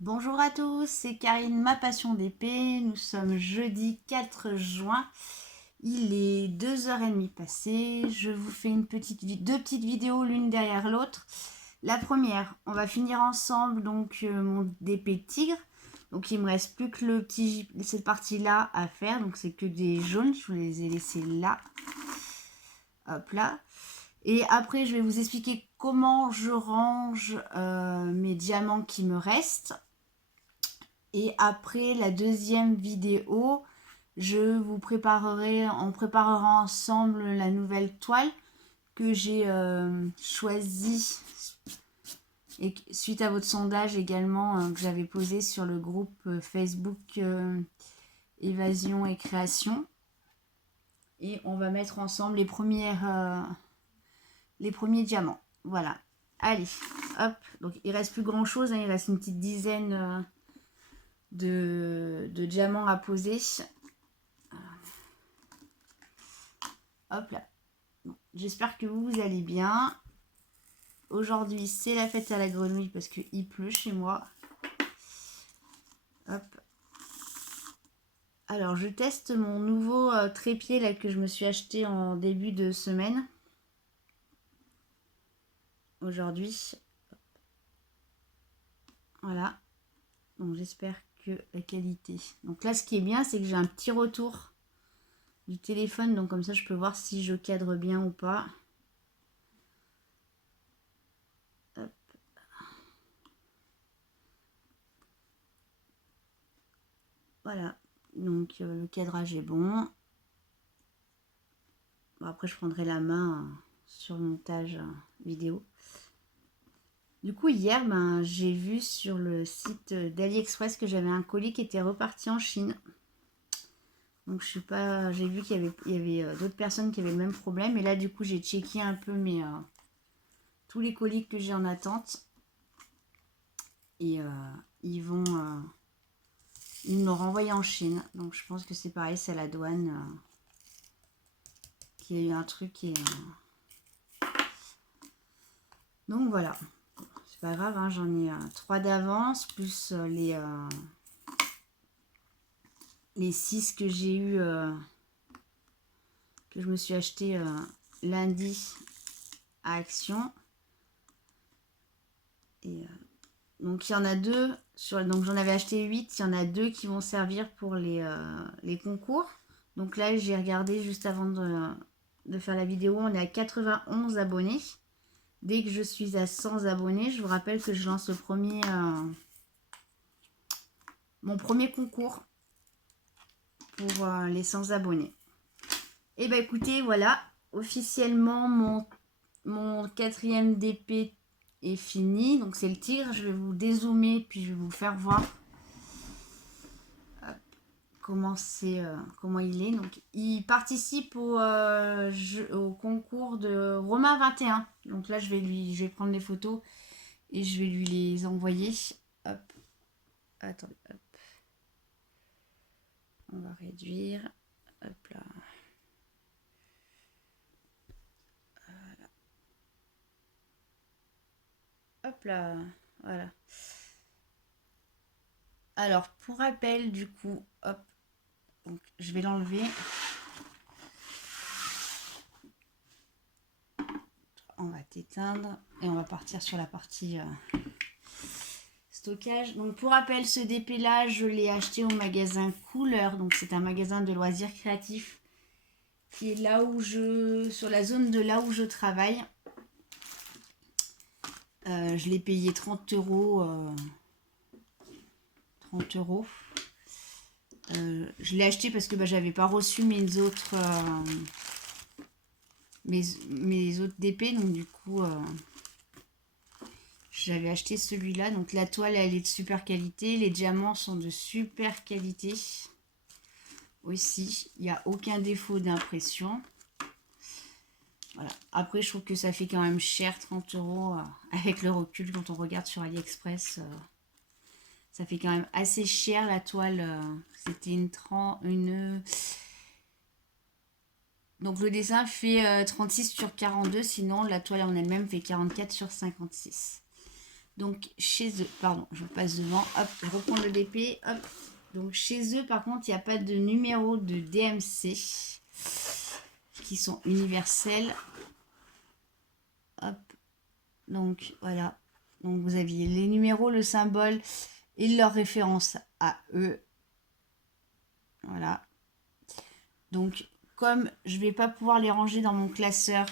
Bonjour à tous, c'est Karine, ma passion d'épée. Nous sommes jeudi 4 juin. Il est 2h30 passées. Je vous fais deux petites vidéos l'une derrière l'autre. La première, on va finir ensemble donc mon épée tigre. Donc il me reste plus que cette partie-là à faire. Donc c'est que des jaunes, je vous les ai laissés là. Hop là. Et après, je vais vous expliquer comment je range mes diamants qui me restent. Et après la deuxième vidéo, on préparera ensemble la nouvelle toile que j'ai choisie et suite à votre sondage également que j'avais posé sur le groupe Facebook Évasion et Création. Et on va mettre ensemble les premiers diamants. Voilà. Allez, hop. Donc il reste plus grand chose, hein, il reste une petite dizaine de diamants à poser. Hop là. Bon, j'espère que vous allez bien. Aujourd'hui, c'est la fête à la grenouille parce qu'il pleut chez moi. Hop. Alors, je teste mon nouveau trépied là, que je me suis acheté en début de semaine. Aujourd'hui. Voilà. Donc, j'espère que la qualité. Donc là, ce qui est bien, c'est que j'ai un petit retour du téléphone. Donc, comme ça, je peux voir si je cadre bien ou pas. Hop. Voilà. Donc, le cadrage est bon. Bon, après, je prendrai la main sur le montage vidéo. Du coup, hier, j'ai vu sur le site d'AliExpress que j'avais un colis qui était reparti en Chine. Donc, j'ai vu qu'il y avait d'autres personnes qui avaient le même problème. Et là, du coup, j'ai checké un peu tous les colis que j'ai en attente. Et ils me l'ont renvoyé en Chine. Donc, je pense que c'est pareil, c'est à la douane qu'il y a eu un truc. Donc, voilà. C'est pas grave, hein, j'en ai 3 d'avance, plus les 6 que j'ai eu, que je me suis acheté lundi à Action. Et donc il y en a 2, donc j'en avais acheté 8, il y en a 2 qui vont servir pour les concours. Donc là, j'ai regardé juste avant de faire la vidéo, on est à 91 abonnés. Dès que je suis à 100 abonnés, je vous rappelle que je lance mon premier concours pour les 100 abonnés. Et bah écoutez, voilà, officiellement mon 4e DP est fini. Donc c'est le tigre, je vais vous dézoomer puis je vais vous faire voir comment il est. Donc il participe au concours de Romain 21. Donc là je vais prendre les photos et je vais lui les envoyer. Hop. Attendez, hop. On va réduire. Hop là. Hop là. Voilà. Alors, pour rappel, du coup, hop. Donc, je vais l'enlever. On va t'éteindre et on va partir sur la partie stockage. Donc, pour rappel, ce DP là, je l'ai acheté au magasin Couleur. Donc, c'est un magasin de loisirs créatifs qui est là où sur la zone de là où je travaille. Je l'ai payé 30 euros. 30 euros. Je l'ai acheté parce que j'avais pas reçu mes autres DP, donc du coup j'avais acheté celui-là. Donc la toile, elle est de super qualité, les diamants sont de super qualité aussi, il n'y a aucun défaut d'impression. Voilà. Après, je trouve que ça fait quand même cher, 30 euros avec le recul quand on regarde sur AliExpress. Ça fait quand même assez cher la toile. C'était une. Donc le dessin fait 36 sur 42, sinon la toile en elle-même fait 44 sur 56. Donc chez eux, pardon, je passe devant, hop, je reprends le DP, hop. Donc chez eux, par contre, il n'y a pas de numéro de DMC qui sont universels. Hop, donc voilà. Donc vous aviez les numéros, le symbole et leur référence à eux. Voilà. Donc comme je ne vais pas pouvoir les ranger dans mon classeur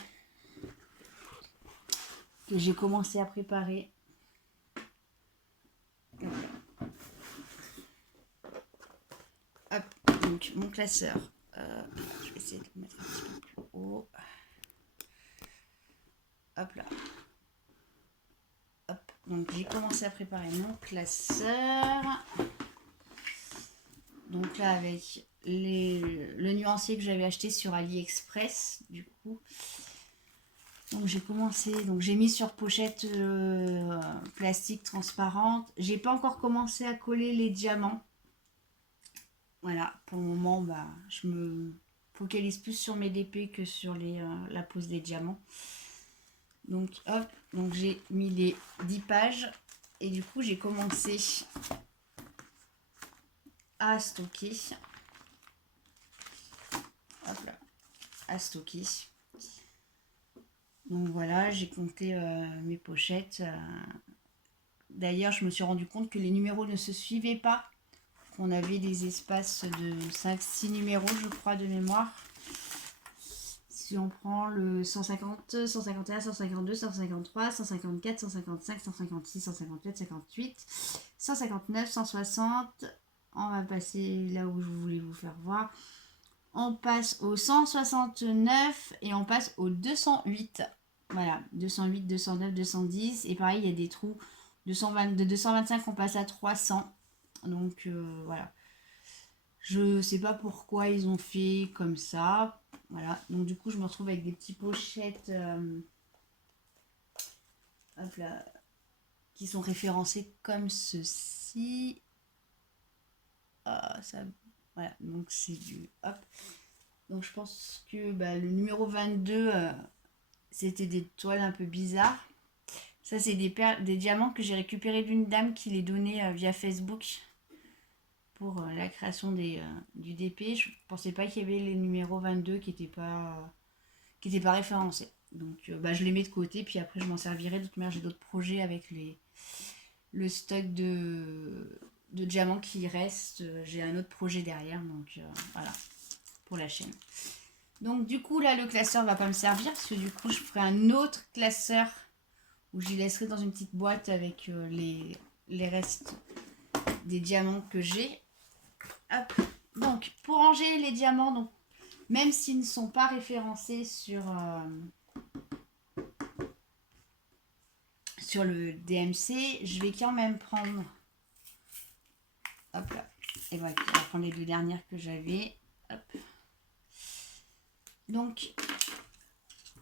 que j'ai commencé à préparer. Hop, donc mon classeur. Je vais essayer de le mettre un petit peu plus haut. Hop là. Hop, donc j'ai commencé à préparer mon classeur. Donc là avec le nuancier que j'avais acheté sur AliExpress, du coup. Donc j'ai commencé, donc j'ai mis sur pochette plastique transparente. J'ai pas encore commencé à coller les diamants. Voilà, pour le moment, bah, je me focalise plus sur mes DP que sur la pose des diamants. Donc hop, donc j'ai mis les 10 pages et du coup j'ai commencé à stocker. Hop là, à stocker. Donc voilà, j'ai compté mes pochettes. D'ailleurs, je me suis rendu compte que les numéros ne se suivaient pas. On avait des espaces de 5-6 numéros, je crois, de mémoire. Si on prend le 150, 151, 152, 153, 154, 155, 156, 157, 58, 159, 160. On va passer là où je voulais vous faire voir. On passe au 169 et on passe au 208. Voilà, 208, 209, 210. Et pareil, il y a des trous. De 225, on passe à 300. Donc voilà. Je sais pas pourquoi ils ont fait comme ça. Voilà. Donc du coup, je me retrouve avec des petites pochettes hop là, qui sont référencées comme ceci. Ah, ça, voilà. Donc c'est du hop. Donc je pense que bah, le numéro 22, c'était des toiles un peu bizarres. Ça, c'est des diamants que j'ai récupérés d'une dame qui les donnait via Facebook pour la création du DP. Je pensais pas qu'il y avait les numéros 22 qui n'étaient pas référencés. Donc bah, je les mets de côté, puis après je m'en servirai. De toute manière, j'ai d'autres projets avec le stock de diamants qui reste. J'ai un autre projet derrière, donc voilà, pour la chaîne. Donc du coup, là, le classeur va pas me servir, parce que du coup, je ferai un autre classeur où j'y laisserai dans une petite boîte avec les restes des diamants que j'ai. Hop. Donc, pour ranger les diamants, donc, même s'ils ne sont pas référencés sur le DMC, je vais quand même prendre... Hop là. Et voilà, on va prendre les deux dernières que j'avais. Hop. Donc,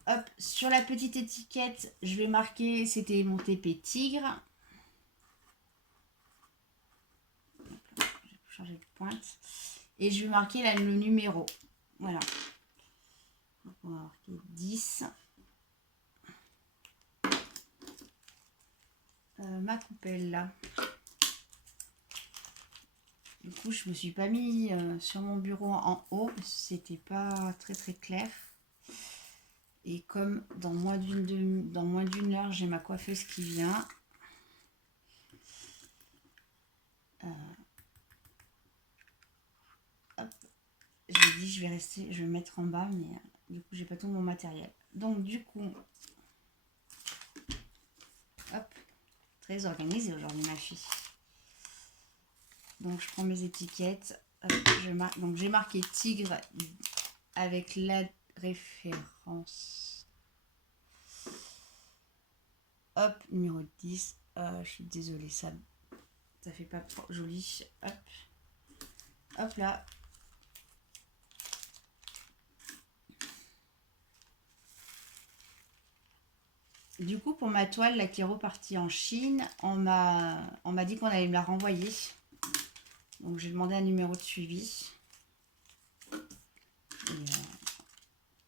hop, sur la petite étiquette, je vais marquer, c'était mon TP Tigre. Je vais changer de pointe. Et je vais marquer là, le numéro. Voilà. Donc, on va marquer 10. Ma coupelle là. Du coup, je me suis pas mis sur mon bureau en haut. C'était pas très très clair. Et comme dans moins d'une heure, j'ai ma coiffeuse qui vient. Hop. J'ai dit je vais me mettre en bas, mais du coup j'ai pas tout mon matériel. Donc du coup, hop, très organisée aujourd'hui ma fille. Donc je prends mes étiquettes. Hop, donc j'ai marqué Tigre avec la référence. Hop, numéro 10. Je suis désolée, ça fait pas trop joli. Hop, hop là. Du coup, pour ma toile là, qui est repartie en Chine, on m'a dit qu'on allait me la renvoyer. Donc j'ai demandé un numéro de suivi.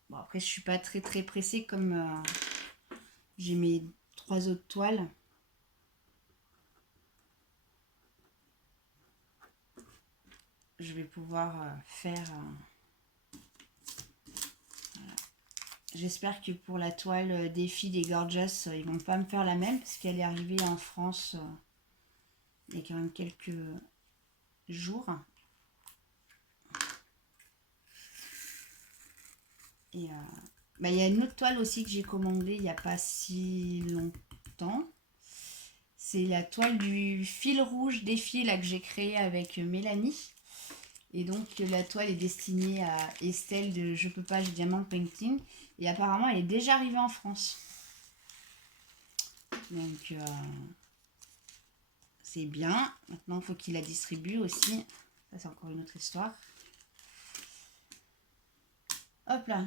Bon, après, je suis pas très pressée comme j'ai mes 3 autres toiles. je vais pouvoir faire... voilà. J'espère que pour la toile défi des Gorgeous, ils vont pas me faire la même, parce qu'elle est arrivée en France il y a quand même quelques jours. Et il y a une autre toile aussi que j'ai commandée il n'y a pas si longtemps. C'est la toile du fil rouge défi là, que j'ai créé avec Mélanie. Et donc la toile est destinée à Estelle de Je peux pas, j'ai Diamant Painting. Et apparemment elle est déjà arrivée en France. Donc c'est bien. Maintenant il faut qu'il la distribue aussi. Ça c'est encore une autre histoire. Hop là.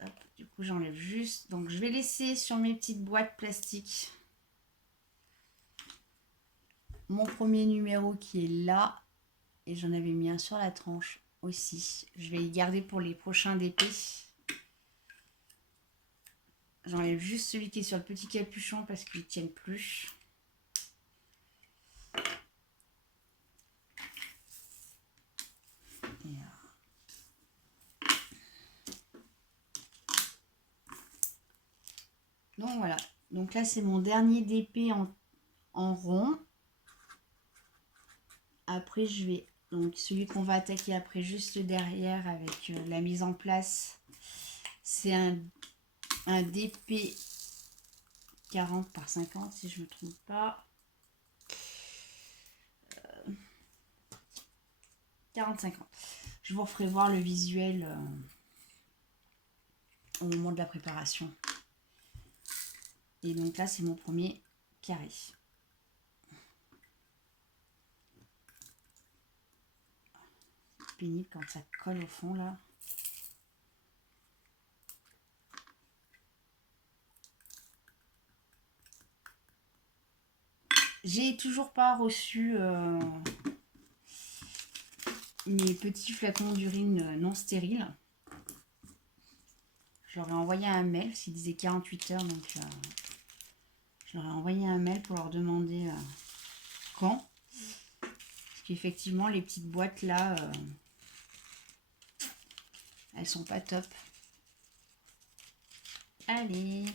Hop, du coup j'enlève juste. Donc je vais laisser sur mes petites boîtes plastiques mon premier numéro qui est là. Et j'en avais mis un sur la tranche aussi. Je vais y garder pour les prochains DP. J'enlève juste celui qui est sur le petit capuchon parce qu'ils ne tiennent plus. Donc voilà. Donc là c'est mon dernier DP en rond. Après je vais... Donc celui qu'on va attaquer après juste derrière avec la mise en place. C'est un DP 40 par 50 si je ne me trompe pas. 40-50. Je vous referai voir le visuel au moment de la préparation. Et donc là c'est mon premier carré. C'est pénible quand ça colle au fond là. J'ai toujours pas reçu mes petits flacons d'urine non stériles. Je leur ai envoyé un mail, parce qu'ils disaient 48 heures, donc je leur ai envoyé un mail pour leur demander quand. Parce qu'effectivement, les petites boîtes là, elles sont pas top. Allez.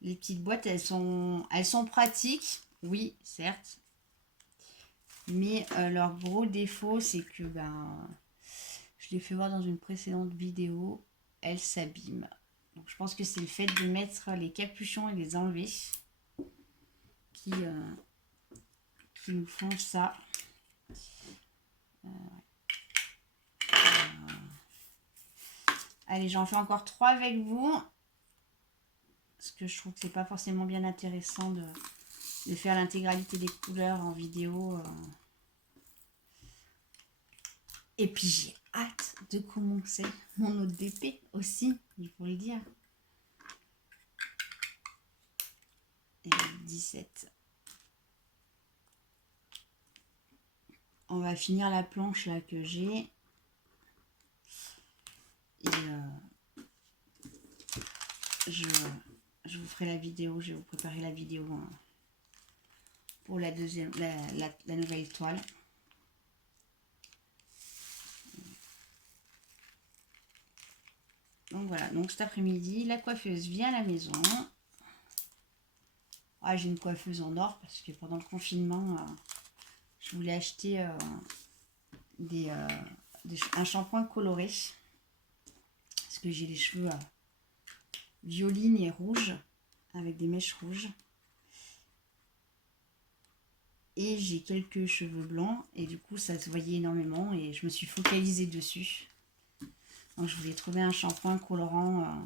Les petites boîtes, elles sont pratiques, oui, certes. Mais leur gros défaut, c'est que, je l'ai fait voir dans une précédente vidéo, elles s'abîment. Donc je pense que c'est le fait de mettre les capuchons et les enlever qui nous font ça. Allez, j'en fais encore 3 avec vous. Parce que je trouve que c'est pas forcément bien intéressant de faire l'intégralité des couleurs en vidéo. Et puis j'ai hâte de commencer mon autre DP aussi, il faut le dire. Et 17. On va finir la planche là que j'ai. Et je vous ferai la vidéo, je vais vous préparer la vidéo pour la deuxième, la nouvelle toile. Donc voilà, donc cet après-midi, la coiffeuse vient à la maison. Ah, j'ai une coiffeuse en or parce que pendant le confinement, je voulais acheter un shampoing coloré. Parce que j'ai les cheveux violines et rouges, avec des mèches rouges. Et j'ai quelques cheveux blancs, et du coup ça se voyait énormément, et je me suis focalisée dessus. Donc je voulais trouver un shampoing colorant,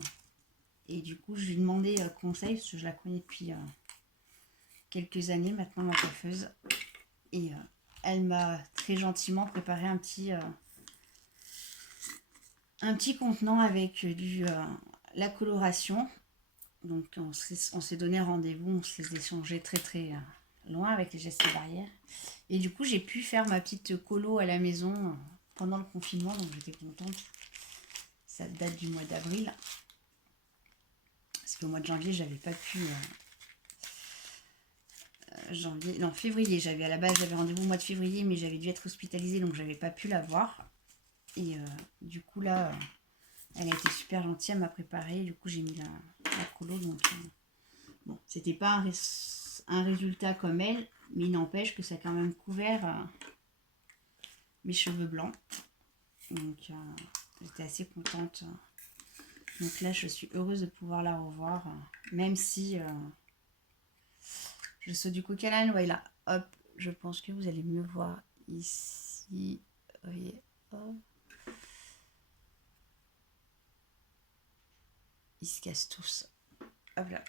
et du coup je lui ai demandé conseil, parce que je la connais depuis quelques années maintenant, ma coiffeuse. Et elle m'a très gentiment préparé un petit contenant avec la coloration. Donc on s'est donné rendez-vous, on s'est échangé très loin avec les gestes barrières. Et du coup j'ai pu faire ma petite colo à la maison pendant le confinement, donc j'étais contente. Ça date du mois d'avril. Parce qu'au mois de janvier j'avais pas pu janvier, non février. À la base j'avais rendez-vous au mois de février, mais j'avais dû être hospitalisée, donc j'avais pas pu la voir. Et du coup là, elle a été super gentille, elle m'a préparé. Du coup j'ai mis la colo, donc bon, c'était pas un résultat comme elle, mais il n'empêche que ça a quand même couvert mes cheveux blancs. Donc j'étais assez contente. Donc là je suis heureuse de pouvoir la revoir, même si je saute du coq à l'âne. Voilà, hop, je pense que vous allez mieux voir ici. Vous voyez, hop. Ils se cassent tous. Hop là.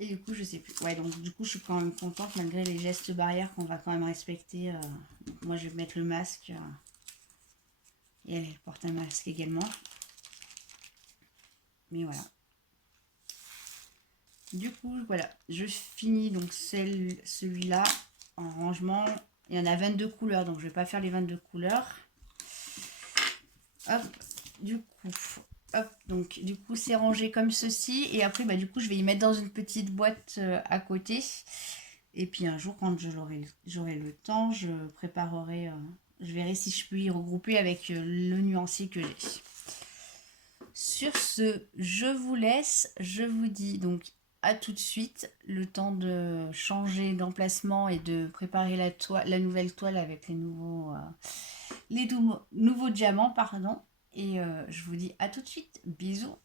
Et du coup, je sais plus. Ouais, donc du coup, je suis quand même contente malgré les gestes barrières qu'on va quand même respecter. Moi, je vais mettre le masque. Et elle porte un masque également. Mais voilà. Du coup, voilà. Je finis donc celui-là en rangement. Il y en a 22 couleurs, donc je vais pas faire les 22 couleurs. Hop, du coup, hop, donc du coup c'est rangé comme ceci. Et après, bah, du coup, je vais y mettre dans une petite boîte à côté. Et puis un jour, quand j'aurai le temps, je préparerai, je verrai si je peux y regrouper avec le nuancier que j'ai. Sur ce, je vous laisse. Je vous dis donc à tout de suite. Le temps de changer d'emplacement et de préparer la nouvelle toile avec les nouveaux diamants, pardon. Et je vous dis à tout de suite. Bisous.